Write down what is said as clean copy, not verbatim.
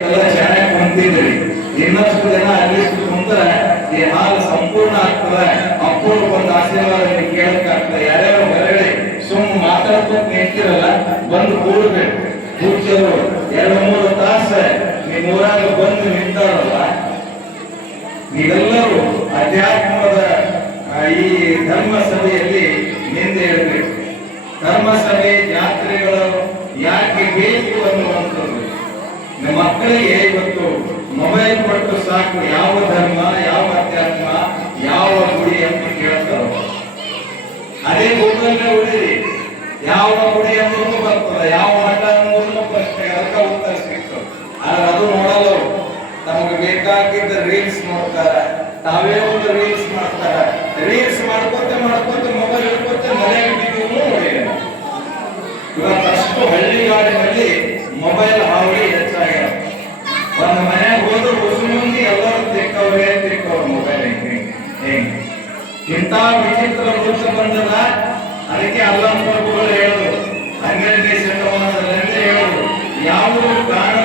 ಎಲ್ಲ ಚೆನ್ನಾಗಿ ಕುಂತಿದ್ರಿ. ಇನ್ನಷ್ಟು ಜನ ಅಲ್ಲಿ ಕುಂತ್ರೆ ಈ ಹಾಲು ಸಂಪೂರ್ಣ ಆಗ್ತದೆ. ಅಪ್ಪನ ಒಂದು ಆಶೀರ್ವಾದ ಕೇಳಕ್ ಆಗ್ತದೆ. ಯಾರ್ಯಾರು ಹೊರಗಡೆ ಮಾತಾಡ್ಕೊಂಡು ನಿಂತಿರಲ್ಲ, ಬಂದು ಕೂಡಬೇಕು. ಕೂರ್ಚರು 2-3 ತಾಸು ನಿಮ್ಮ ಊರಾಗ ಬಂದು ನಿಂತಾರಲ್ಲ, ನೀವೆಲ್ಲರೂ ಅಧ್ಯಾತ್ಮದ ಈ ಧರ್ಮ ಸಭೆಯಲ್ಲಿ ನಿಂದೆ ಇರಬೇಕು. ಧರ್ಮ ಸಭೆ ಜಾತ್ರೆಗಳು ಯಾಕೆ ಬೇಕು ಅನ್ನುವಂಥದ್ದು. ನಮ್ಮ ಮಕ್ಕಳಿಗೆ ಇವತ್ತು ಮೊಬೈಲ್ ಕೊಟ್ಟು ಸಾಕು, ಯಾವ ಧರ್ಮ, ಯಾವ ಅಧ್ಯಾತ್ಮ, ಯಾವ ಗುಡಿ ಅಂತ ಕೇಳ್ತಾರೆ. ಅದೇ ಗೂಗಲ್ನೇ ಹೊಡಿರಿ, ಯಾವ ಗುಡಿ ಅನ್ನೋದು ಬರ್ತದೆ, ಯಾವ ಮಠ ಅನ್ನೋದು ಪ್ರಶ್ನೆ, ಅದಕ್ಕೆ ಉತ್ತರ ಸಿಕ್ತು. ಆದ್ರೆ ಅದು ನೋಡಲ್ಲ. ನಮಗೆ ಬೇಕಾಗಿದ್ದ ರೀಲ್ಸ್ ನೋಡ್ತಾರೆ, ತಾವೇ ಒಂದು ರೀಲ್ಸ್ ಮಾಡ್ತಾರೆ. ರೀಲ್ಸ್ ಮಾಡ್ಕೋತ ಮೊಬೈಲ್ ಹಿಡ್ಕೋತ ಮನೆಗೆ ಬಿದ್ದು ಹೊಡಿರಿ. ಇವತ್ತಷ್ಟು ಹಳ್ಳಿಗಾಡಿನಲ್ಲಿ ಮೊಬೈಲ್ ಹಾವಳಿ ಹೆಚ್ಚಾಗ್ಯಾವ. ಒಂದು ಮನೆಗೆ ಹೋದ್ರು ಹೊಸ ಮಂದಿ ಎಲ್ಲರೂ ತಿಕ್ಕವ್ರು ಮೊಬೈಲ್. ಹೆಂಗೆ ಇಂಥ ವಿಚಿತ್ರ ವೃಕ್ಷ ಬಂದದ. ಅದಕ್ಕೆ ಅಲ್ಲಂ ಪ್ರಭುಗಳು ಹೇಳುದು, 12ನೇ ಶತಮಾನದಲ್ಲಿ ಹೇಳುದು, ಯಾವುದೂ ಕಾರಣ